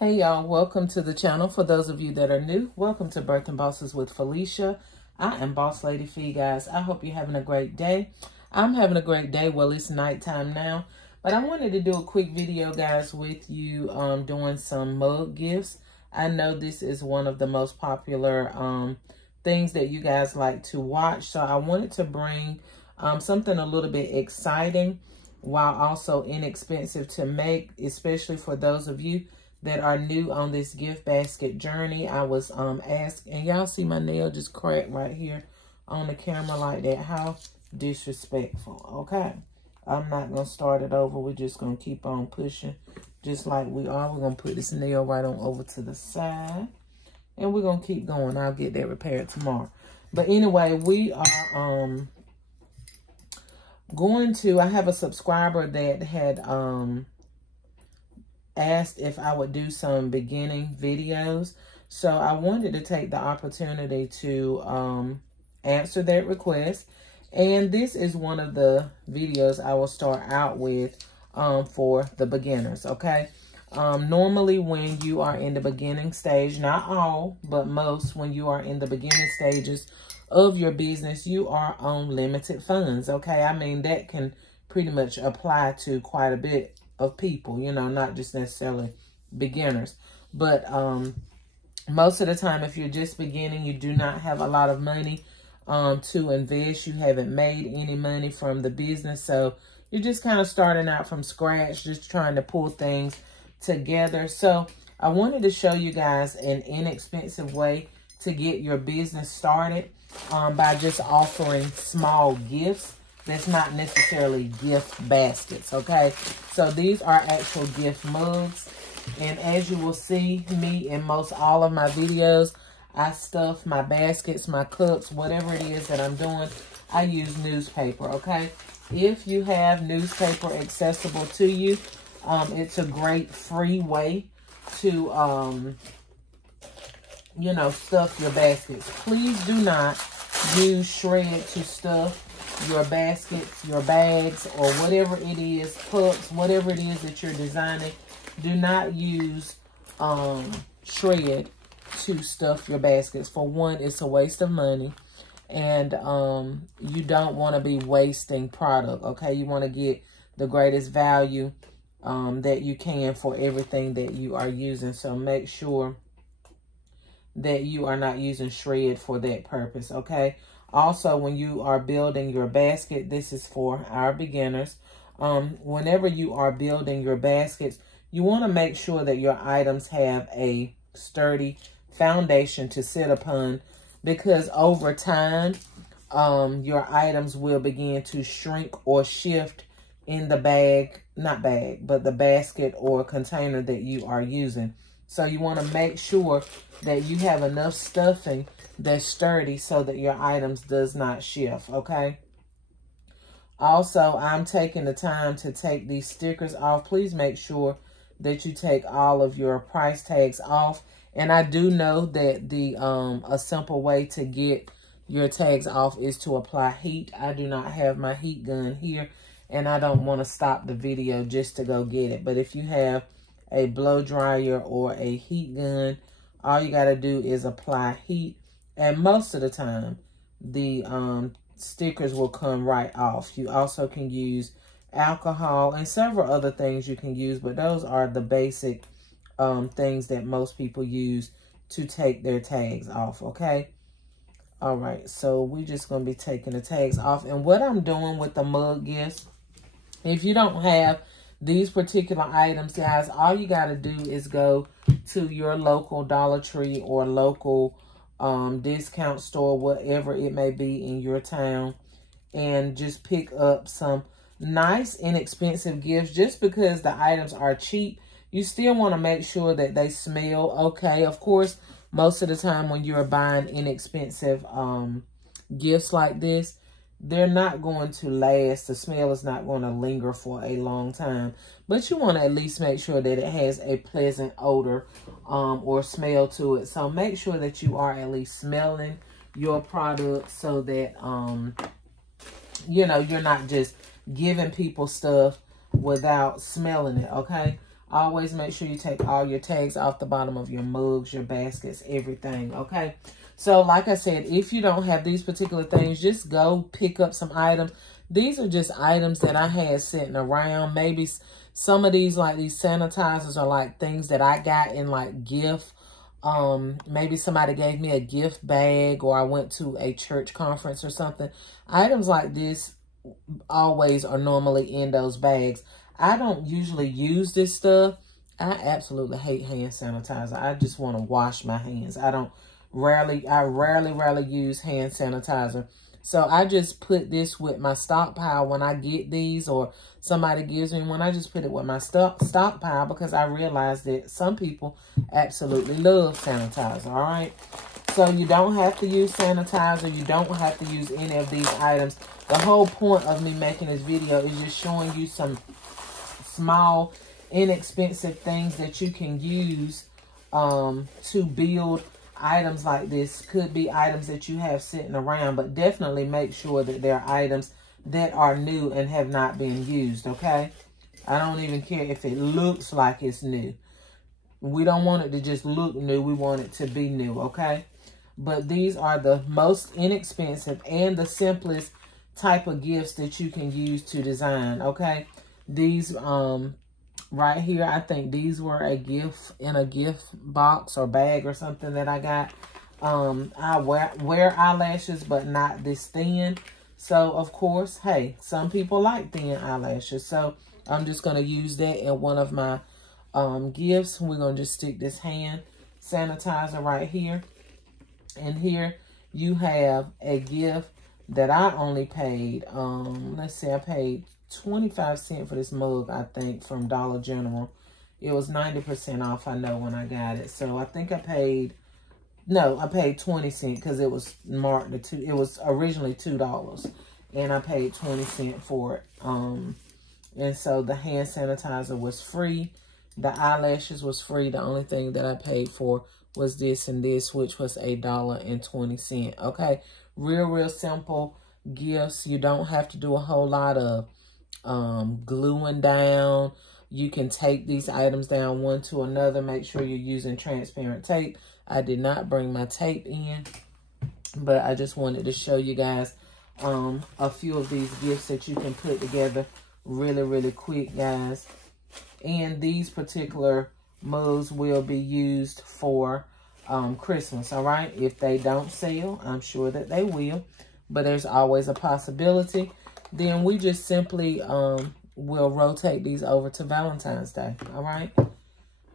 Hey y'all, welcome to the channel. For those of you that are new, welcome to Birthing Bosses with Felicia. I am Boss Lady Fee, guys. I hope you're having a great day. I'm having a great day. Well, it's nighttime now, but I wanted to do a quick video, guys, with you doing some mug gifts. I know this is one of the most popular things that you guys like to watch, so I wanted to bring something a little bit exciting while also inexpensive to make, especially for those of you that are new on this gift basket journey. I was asked, and y'all see my nail just cracked right here on the camera like that. How disrespectful. Okay, I'm not gonna start it over. We're just gonna keep on pushing just like we are. We're gonna put this nail right on over to the side, and we're gonna keep going. I'll get that repaired tomorrow. But anyway, we are going to, I have a subscriber that had asked if I would do some beginning videos. So I wanted to take the opportunity to answer that request. And this is one of the videos I will start out with for the beginners, okay? Normally when you are in the beginning stage, not all, but most, when you are in the beginning stages of your business, you are on limited funds, okay? I mean, that can pretty much apply to quite a bit of people, you know, not just necessarily beginners. But most of the time, if you're just beginning, you do not have a lot of money to invest. You haven't made any money from the business, so you're just kind of starting out from scratch, just trying to pull things together. So I wanted to show you guys an inexpensive way to get your business started by just offering small gifts. That's not necessarily gift baskets, okay? So these are actual gift mugs. And as you will see me in most all of my videos, I stuff my baskets, my cups, whatever it is that I'm doing, I use newspaper, okay? If you have newspaper accessible to you, it's a great free way to, you know, stuff your baskets. Please do not use shred to stuff your baskets, your bags, or whatever it is, cups, whatever it is that you're designing. Do not use shred to stuff your baskets. For one, it's a waste of money, and you don't want to be wasting product, okay? You want to get the greatest value that you can for everything that you are using. So make sure that you are not using shred for that purpose, okay? Also, when you are building your basket, this is for our beginners. Whenever you are building your baskets, you want to make sure that your items have a sturdy foundation to sit upon, because over time, your items will begin to shrink or shift in the the basket or container that you are using. So you want to make sure that you have enough stuffing that's sturdy so that your items does not shift, okay? Also, I'm taking the time to take these stickers off. Please make sure that you take all of your price tags off. And I do know that a simple way to get your tags off is to apply heat. I do not have my heat gun here, and I don't want to stop the video just to go get it. But if you have a blow dryer or a heat gun, all you got to do is apply heat. And most of the time, the stickers will come right off. You also can use alcohol and several other things you can use, but those are the basic things that most people use to take their tags off, okay? All right, so we're just going to be taking the tags off. And what I'm doing with the mug gifts, if you don't have these particular items, guys, all you got to do is go to your local Dollar Tree or local discount store, whatever it may be in your town, and just pick up some nice inexpensive gifts. Just because the items are cheap, you still want to make sure that they smell okay. Of course, most of the time when you're buying inexpensive gifts like this, they're not going to last. The smell is not going to linger for a long time. But you want to at least make sure that it has a pleasant odor or smell to it. So make sure that you are at least smelling your product so that, you know, you're not just giving people stuff without smelling it, okay? Always make sure you take all your tags off the bottom of your mugs, your baskets, everything, okay? So, like I said, if you don't have these particular things, just go pick up some items. These are just items that I had sitting around. Maybe some of these, like these sanitizers, are like things that I got in like gift. Maybe somebody gave me a gift bag, or I went to a church conference or something. Items like this always are normally in those bags. I don't usually use this stuff. I absolutely hate hand sanitizer. I just want to wash my hands. I rarely use hand sanitizer. So I just put this with my stockpile when I get these, or somebody gives me one. I just put it with my stockpile because I realize that some people absolutely love sanitizer, all right? So you don't have to use sanitizer. You don't have to use any of these items. The whole point of me making this video is just showing you some small, inexpensive things that you can use to build items like this. Could be items that you have sitting around, but definitely make sure that they're items that are new and have not been used, okay? I don't even care if it looks like it's new. We don't want it to just look new. We want it to be new, okay? But these are the most inexpensive and the simplest type of gifts that you can use to design, okay? These right here, I think these were a gift in a gift box or bag or something that I got. I wear eyelashes, but not this thin. So, of course, hey, some people like thin eyelashes. So, I'm just going to use that in one of my gifts. We're going to just stick this hand sanitizer right here. And here you have a gift that I only paid, let's see, I paid 25 cents for this mug, I think, from Dollar General. It was 90% off, I know, when I got it. So I think I paid, no, I paid 20 cents because it was marked to two. It was originally $2, and I paid 20 cents for it. And so the hand sanitizer was free. The eyelashes was free. The only thing that I paid for was this and this, which was $1.20. Okay, real simple gifts. You don't have to do a whole lot of gluing down. You can take these items down one to another. Make sure you're using transparent tape. I did not bring my tape in, but I just wanted to show you guys a few of these gifts that you can put together really quick, guys. And these particular mugs will be used for Christmas, all right? If they don't sell, I'm sure that they will, but there's always a possibility. Then we just simply will rotate these over to Valentine's Day, all right?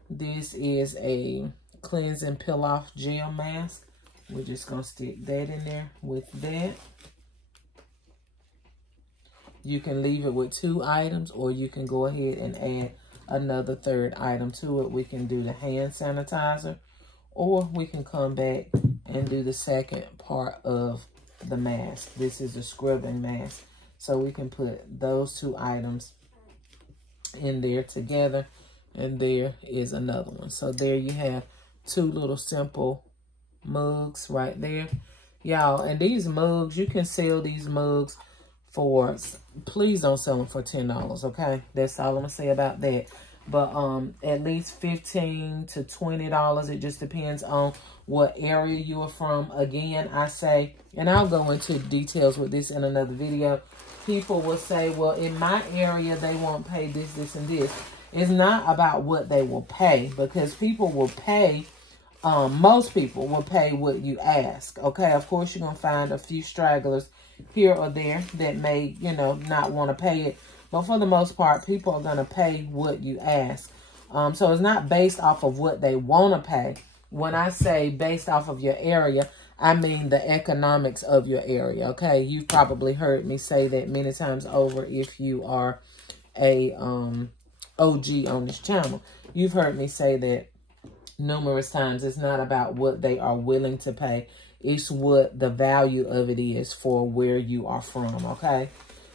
This is a cleansing peel-off gel mask. We're just going to stick that in there with that. You can leave it with 2 items, or you can go ahead and add another 3rd item to it. We can do the hand sanitizer, or we can come back and do the second part of the mask. This is a scrubbing mask. So we can put those 2 items in there together. And there is another one. So there you have 2 little simple mugs right there. Y'all, and these mugs, you can sell these mugs for, please don't sell them for $10, okay? That's all I'm gonna say about that. But at least $15 to $20. It just depends on what area you are from. Again, I say, and I'll go into details with this in another video. People will say, well, in my area, they won't pay this, this, and this. It's not about what they will pay, because people will pay, most people will pay what you ask, okay? Of course, you're going to find a few stragglers here or there that may, you know, not want to pay it. But for the most part, people are going to pay what you ask. So it's not based off of what they want to pay. When I say based off of your area, I mean the economics of your area, okay? You've probably heard me say that many times over if you are a OG on this channel. You've heard me say that numerous times. It's not about what they are willing to pay. It's what the value of it is for where you are from, okay?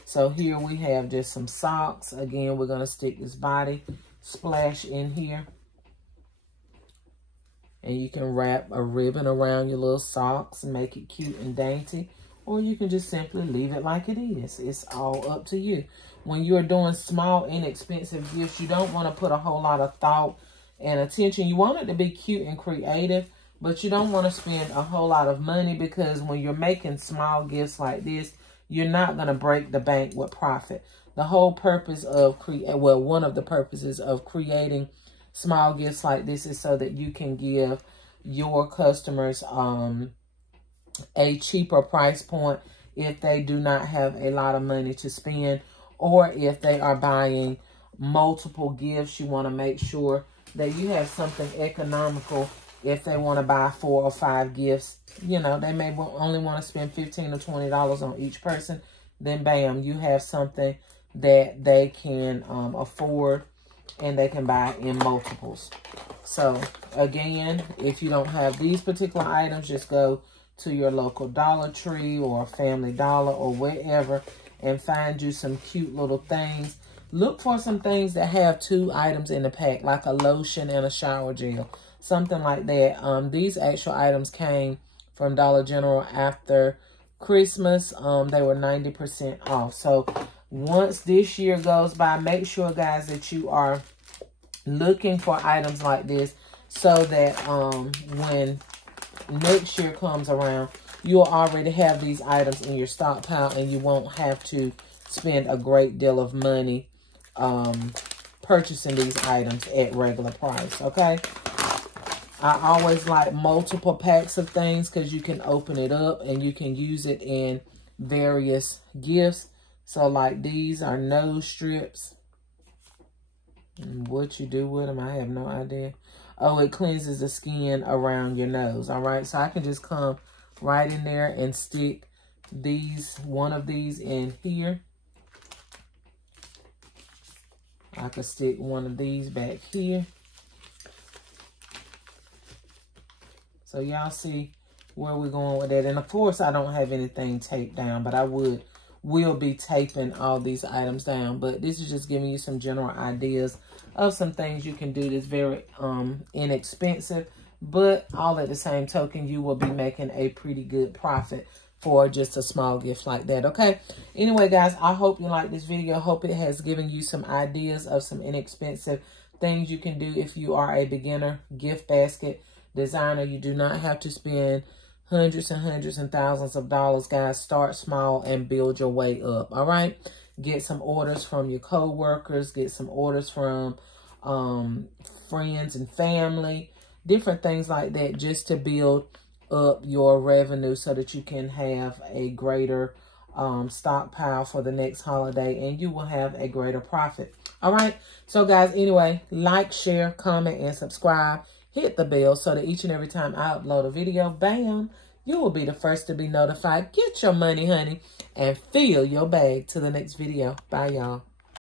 So here we have just some socks. Again, we're going to stick this body splash in here. And you can wrap a ribbon around your little socks and make it cute and dainty. Or you can just simply leave it like it is. It's all up to you. when you're doing small, inexpensive gifts, you don't want to put a whole lot of thought and attention. You want it to be cute and creative, but you don't want to spend a whole lot of money, because when you're making small gifts like this, you're not going to break the bank with profit. The whole purpose of one of the purposes of creating small gifts like this is so that you can give your customers a cheaper price point if they do not have a lot of money to spend, or if they are buying multiple gifts. You want to make sure that you have something economical. If they want to buy 4 or 5 gifts, you know, they may only want to spend $15 or $20 on each person. Then bam, you have something that they can afford, and they can buy in multiples. So again, if you don't have these particular items, just go to your local Dollar Tree or Family Dollar or wherever and find you some cute little things. Look for some things that have 2 items in the pack, like a lotion and a shower gel, something like that. These actual items came from Dollar General after Christmas. They were 90% off. So once this year goes by, make sure, guys, that you are looking for items like this, so that when next year comes around, you'll already have these items in your stockpile, and you won't have to spend a great deal of money purchasing these items at regular price, okay? I always like multiple packs of things, because you can open it up and you can use it in various gifts. So like these are nose strips. And what you do with them, I have no idea. Oh, it cleanses the skin around your nose. All right, so I can just come right in there and stick one of these in here. I could stick one of these back here. So y'all see where we're going with that. And of course, I don't have anything taped down, but I will be taping all these items down. But this is just giving you some general ideas of some things you can do that's very inexpensive, but all at the same token, you will be making a pretty good profit for just a small gift like that, okay? Anyway, guys, I hope you like this video. Hope it has given you some ideas of some inexpensive things you can do if you are a beginner gift basket designer. You do not have to spend hundreds and hundreds and thousands of dollars, guys. Start small and build your way up, all right? Get some orders from your co-workers. Get some orders from friends and family. Different things like that, just to build up your revenue so that you can have a greater stockpile for the next holiday, and you will have a greater profit. All right. So, guys, anyway, like, share, comment, and subscribe. Hit the bell so that each and every time I upload a video, bam, you will be the first to be notified. Get your money, honey, and fill your bag. To the next video. Bye, y'all.